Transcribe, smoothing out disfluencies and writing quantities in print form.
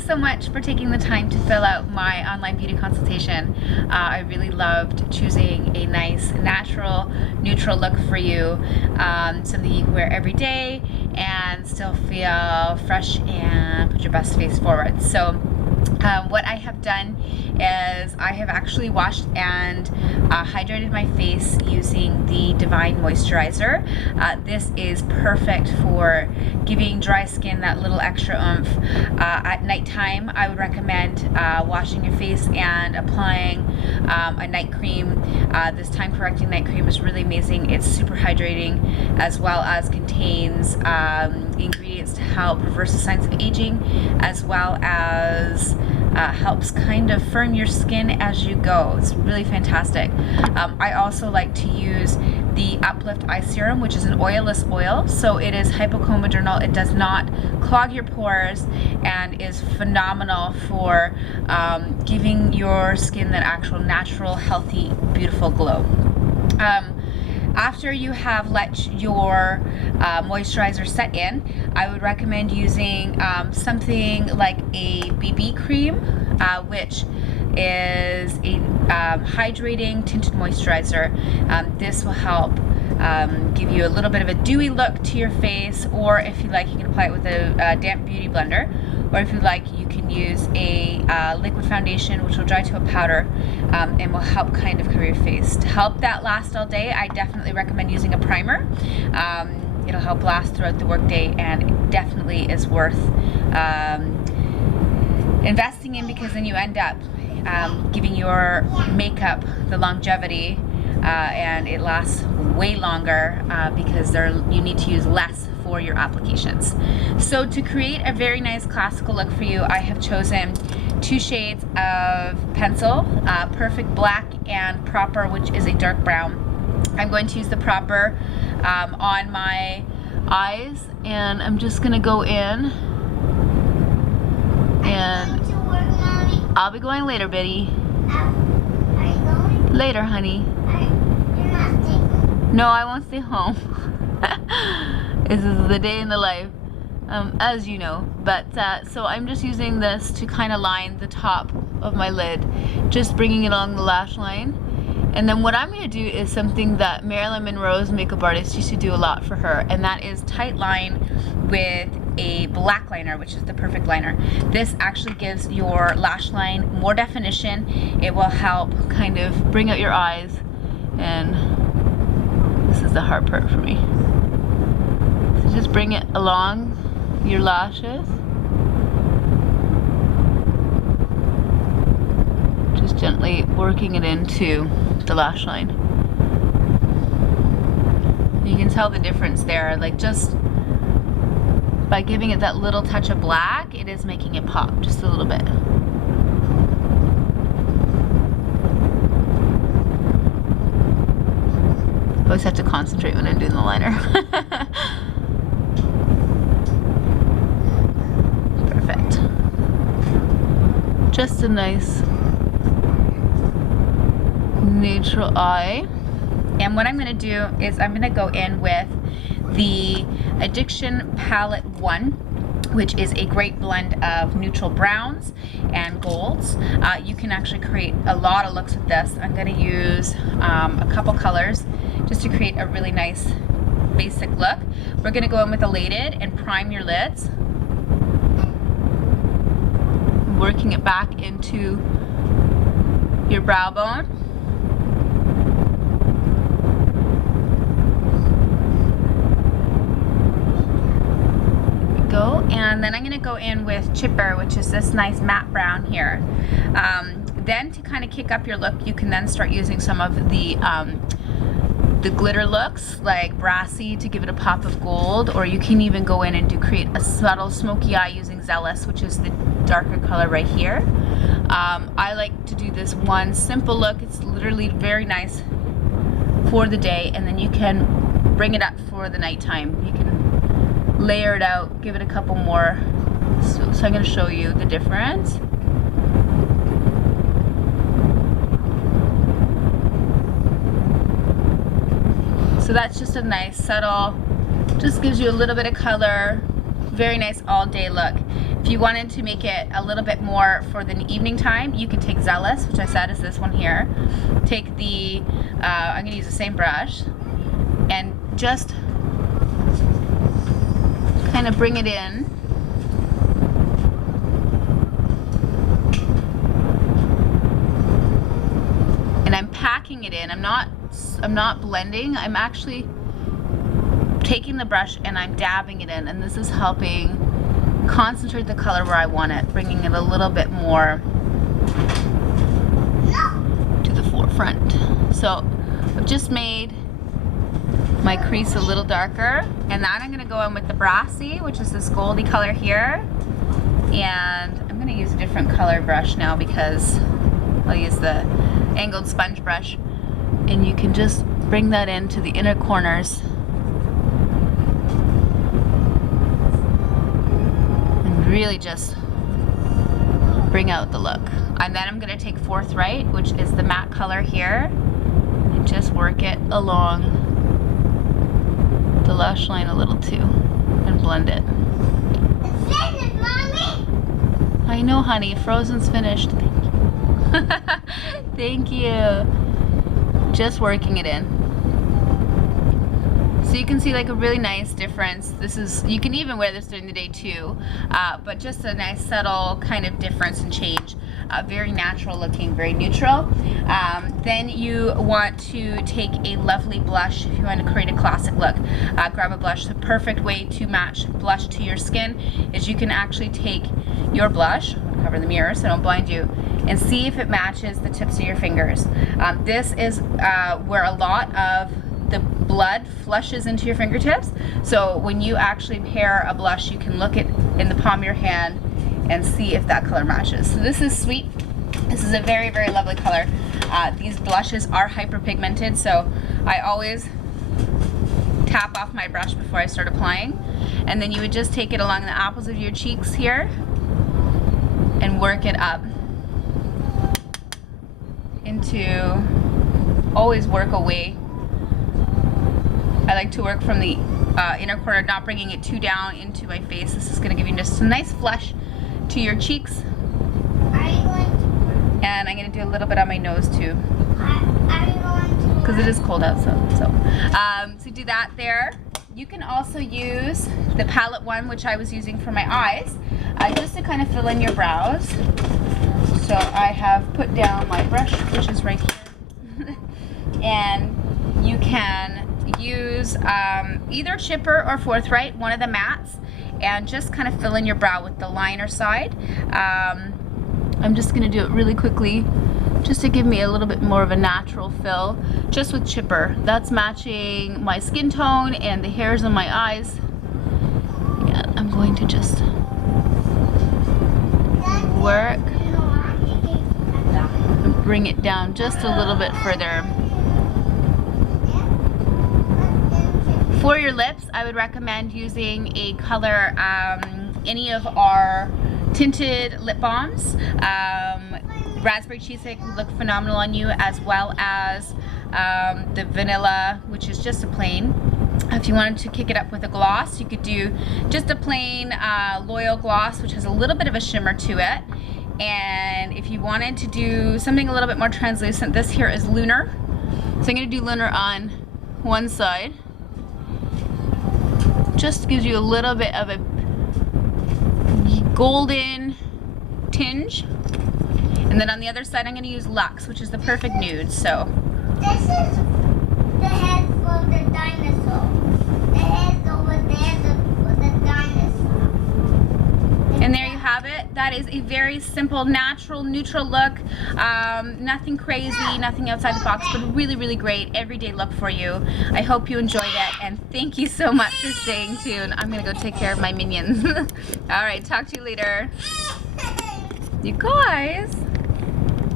thanks so much for taking the time to fill out my online beauty consultation. I really loved choosing a nice, natural, neutral look for you, something you can wear every day and still feel fresh and put your best face forward. So what I have done is I have actually washed and hydrated my face using the Divine Moisturizer. This is perfect for giving dry skin that little extra oomph. At nighttime, I would recommend washing your face and applying a night cream. This time correcting night cream is really amazing. It's super hydrating, as well as contains ingredients to help reverse the signs of aging, as well as helps kind of firm your skin as you go. It's really fantastic. I also like to use the Uplift Eye Serum, which is an oilless oil, so it is hypochondrial. It does not clog your pores and is phenomenal for giving your skin that actual natural, healthy, beautiful glow. After you have let your moisturizer set in, I would recommend using something like a BB cream, which is a hydrating tinted moisturizer. This will help give you a little bit of a dewy look to your face, or if you like, you can apply it with a damp beauty blender, or if you like, you can use a liquid foundation, which will dry to a powder and will help kind of cover your face. To help that last all day, I definitely recommend using a primer. It'll help last throughout the workday, and it definitely is worth investing in, because then you end up giving your makeup the longevity and it lasts way longer because you need to use less for your applications. So to create a very nice classical look for you, I have chosen 2 shades of pencil, Perfect Black and Proper, which is a dark brown. I'm going to use the Proper on my eyes, and I'm just gonna go in, and I'll be going later, Betty. Are you going? Later, honey. You're not staying. No, I won't stay home. This is the day in the life, as you know. But so I'm just using this to kind of line the top of my lid, just bringing it along the lash line. And then what I'm going to do is something that Marilyn Monroe's makeup artist used to do a lot for her, and that is tight line with a black liner, which is the Perfect Liner. This actually gives your lash line more definition. It will help kind of bring out your eyes, and this is the hard part for me. So just bring it along your lashes. Just gently working it into the lash line. You can tell the difference there, like just by giving it that little touch of black, it is making it pop just a little bit. I always have to concentrate when I'm doing the liner. Perfect. Just a nice neutral eye. And what I'm going to do is I'm going to go in with the Addiction Palette 1, which is a great blend of neutral browns and golds. You can actually create a lot of looks with this. I'm going to use a couple colors just to create a really nice basic look. We're going to go in with a Elated and prime your lids, working it back into your brow bone. Go, and then I'm going to go in with Chipper, which is this nice matte brown here. Then to kind of kick up your look, you can then start using some of the glitter looks, like Brassy, to give it a pop of gold, or you can even go in and create a subtle smoky eye using Zealous, which is the darker color right here. I like to do this one simple look. It's literally very nice for the day, and then you can bring it up for the nighttime. You can layer it out, give it a couple more. So I'm going to show you the difference. So that's just a nice subtle, just gives you a little bit of color, very nice all day look. If you wanted to make it a little bit more for the evening time, you can take Zealous, which I said is this one here. Take the, I'm going to use the same brush, and just kind of bring it in. And I'm packing it in. I'm not blending. I'm actually taking the brush and I'm dabbing it in, and this is helping concentrate the color where I want it, bringing it a little bit more to the forefront. So I've just made my crease a little darker, and then I'm gonna go in with the Brassy, which is this goldy color here, and I'm gonna use a different color brush now because I'll use the angled sponge brush, and you can just bring that into the inner corners and really just bring out the look. And then I'm going to take Forthright, which is the matte color here, and just work it along the lash line a little too and blend it. It's finished, Mommy. I know, honey, Frozen's finished. Thank you. Just working it in. So you can see like a really nice difference. This is, you can even wear this during the day too, but just a nice subtle kind of difference and change. Very natural looking, very neutral. Then you want to take a lovely blush if you want to create a classic look. Grab a blush. The perfect way to match blush to your skin is you can actually take your blush, cover the mirror so I don't blind you, and see if it matches the tips of your fingers. This is where a lot of the blood flushes into your fingertips. So when you actually pair a blush, you can look at in the palm of your hand and see if that color matches. So this is sweet. This is a very, very lovely color. These blushes are hyperpigmented, so I always tap off my brush before I start applying. And then you would just take it along the apples of your cheeks here and work it up into, always work away. I like to work from the inner corner, not bringing it too down into my face. This is going to give you just a nice flush to your cheeks. Are you going to? And I'm going to do a little bit on my nose too, Are you going to? because it is cold out. So do that there. You can also use the palette one, which I was using for my eyes, just to kind of fill in your brows. So I have put down my brush, which is right here, and you can use either Chipper or Forthright, one of the mattes, and just kind of fill in your brow with the liner side. I'm just going to do it really quickly just to give me a little bit more of a natural fill, just with Chipper. That's matching my skin tone and the hairs on my eyes. And I'm going to just work and bring it down just a little bit further. For your lips, I would recommend using a color, any of our tinted lip balms. Raspberry Cheesecake would look phenomenal on you, as well as the vanilla, which is just a plain. If you wanted to kick it up with a gloss, you could do just a plain Loyal gloss, which has a little bit of a shimmer to it. And if you wanted to do something a little bit more translucent, this here is Lunar. So I'm going to do Lunar on one side. Just gives you a little bit of a golden tinge. And then on the other side I'm going to use Luxe, which is the perfect nude. So This is the head for the dinosaur. The head over there for the dinosaur. and there you have it. That is a very simple, natural, neutral look. Nothing crazy, nothing outside the box, but a really, really great everyday look for you. I hope you enjoyed it, and thank you so much for staying tuned. I'm gonna go take care of my minions. All right, talk to you later. You guys.